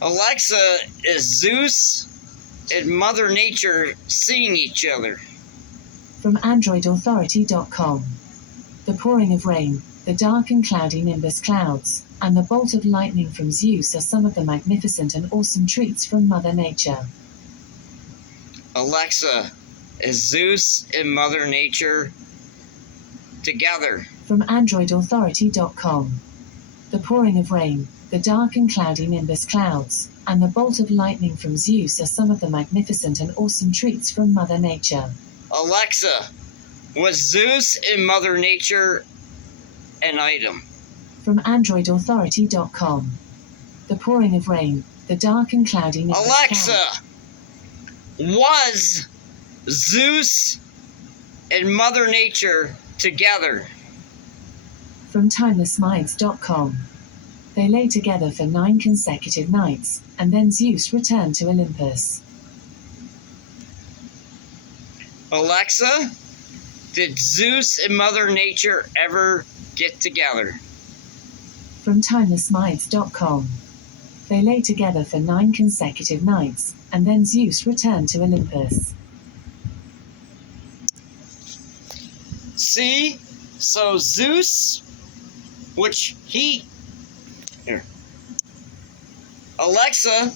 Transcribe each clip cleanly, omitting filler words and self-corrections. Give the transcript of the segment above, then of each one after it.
Alexa, is Zeus and Mother Nature seeing each other? From AndroidAuthority.com. The pouring of rain, the dark and cloudy nimbus clouds, and the bolt of lightning from Zeus are some of the magnificent and awesome treats from Mother Nature. Alexa, is Zeus and Mother Nature together? From AndroidAuthority.com. The pouring of rain, the dark and cloudy nimbus clouds, and the bolt of lightning from Zeus are some of the magnificent and awesome treats from Mother Nature. Alexa, was Zeus and Mother Nature an item? From AndroidAuthority.com. The pouring of rain, the dark and cloudy nimbus Alexa, was Zeus and Mother Nature together? From TimelessMinds.com. They lay together for 9 consecutive nights, and then Zeus returned to Olympus. Alexa, did Zeus and Mother Nature ever get together? From TimelessMinds.com. They lay together for 9 consecutive nights, and then Zeus returned to Olympus. See? So Zeus, which he... Here. Alexa,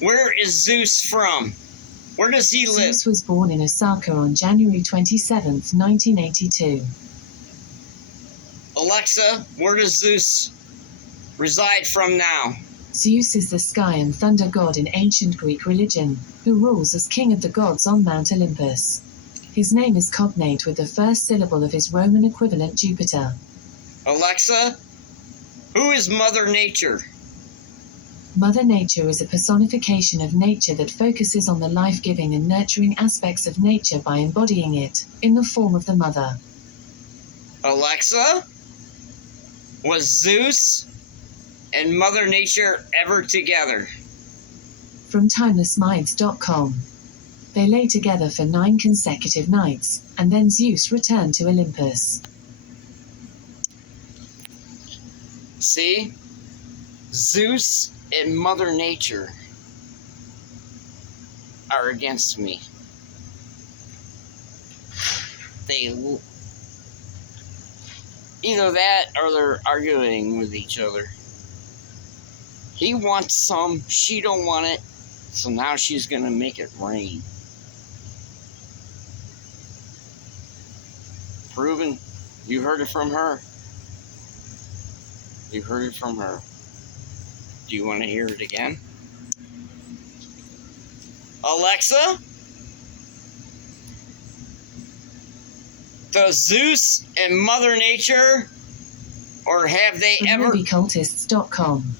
where is Zeus from? Where does he live? Zeus was born in Osaka on January 27, 1982. Alexa, where does Zeus reside from now? Zeus is the sky and thunder god in ancient Greek religion, who rules as king of the gods on Mount Olympus. His name is cognate with the first syllable of his Roman equivalent Jupiter. Alexa, who is Mother Nature? Mother Nature is a personification of nature that focuses on the life-giving and nurturing aspects of nature by embodying it, in the form of the mother. Alexa, was Zeus and Mother Nature ever together? From TimelessMinds.com. They lay together for 9 consecutive nights, and then Zeus returned to Olympus. See? Zeus and Mother Nature are against me. Either that or they're arguing with each other. He wants some, she don't want it, so now she's gonna make it rain. Proven. You heard it from her. You heard it from her. Do you want to hear it again? Alexa, does Zeus and Mother Nature, or have they From ever... MovieCultists.com.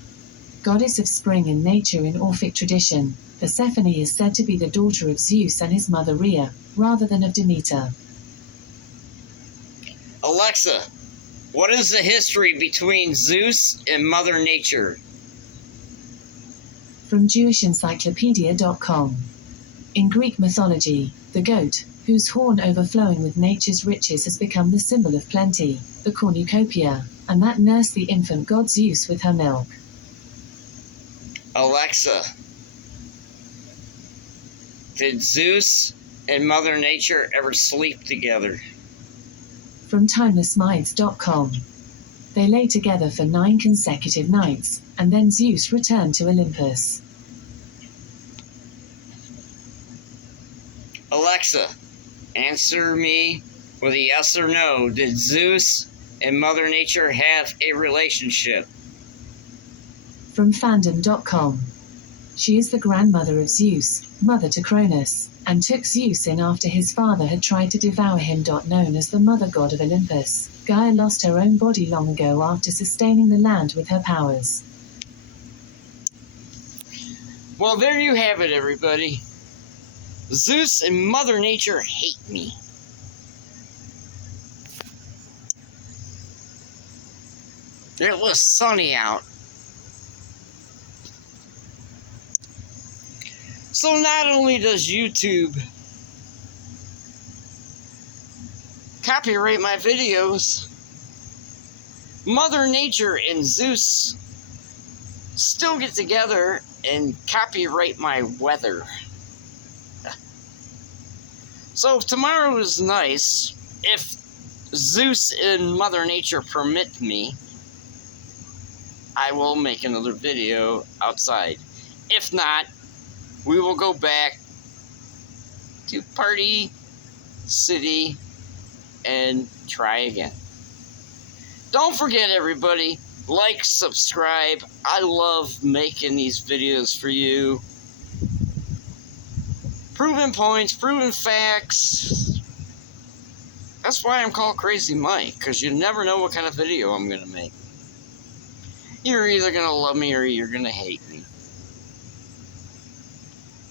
Goddess of spring and nature in Orphic tradition, Persephone is said to be the daughter of Zeus and his mother Rhea, rather than of Demeter. Alexa, what is the history between Zeus and Mother Nature? From JewishEncyclopedia.com. In Greek mythology, the goat, whose horn overflowing with nature's riches has become the symbol of plenty, the cornucopia, and that nursed the infant god Zeus with her milk. Alexa, did Zeus and Mother Nature ever sleep together? From TimelessMinds.com. They lay together for 9 consecutive nights, and then Zeus returned to Olympus. Alexa, answer me with a yes or no. Did Zeus and Mother Nature have a relationship? From Fandom.com. She is the grandmother of Zeus, mother to Cronus, and took Zeus in after his father had tried to devour him. Known as the mother god of Olympus, Gaia lost her own body long ago after sustaining the land with her powers. Well, there you have it, everybody. Zeus and Mother Nature hate me. It was sunny out. So not only does YouTube copyright my videos, Mother Nature and Zeus still get together and copyright my weather. So if tomorrow is nice, if Zeus and Mother Nature permit me, I will make another video outside. If not, we will go back to Party City and try again. Don't forget, everybody, like, subscribe. I love making these videos for you. Proven points, proven facts. That's why I'm called Crazy Mike, because you never know what kind of video I'm going to make. You're either going to love me or you're going to hate me.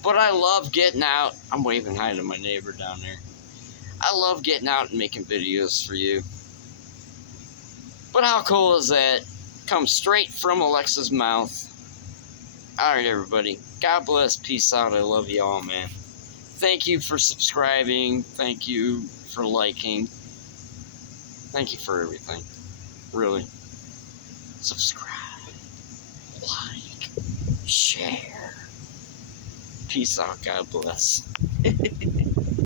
But I love getting out. I'm waving hi to my neighbor down there. I love getting out and making videos for you. But how cool is that? Comes straight from Alexa's mouth. Alright, everybody. God bless. Peace out. I love you all, man. Thank you for subscribing. Thank you for liking. Thank you for everything. Really. Subscribe. Like. Share. Peace out. God bless.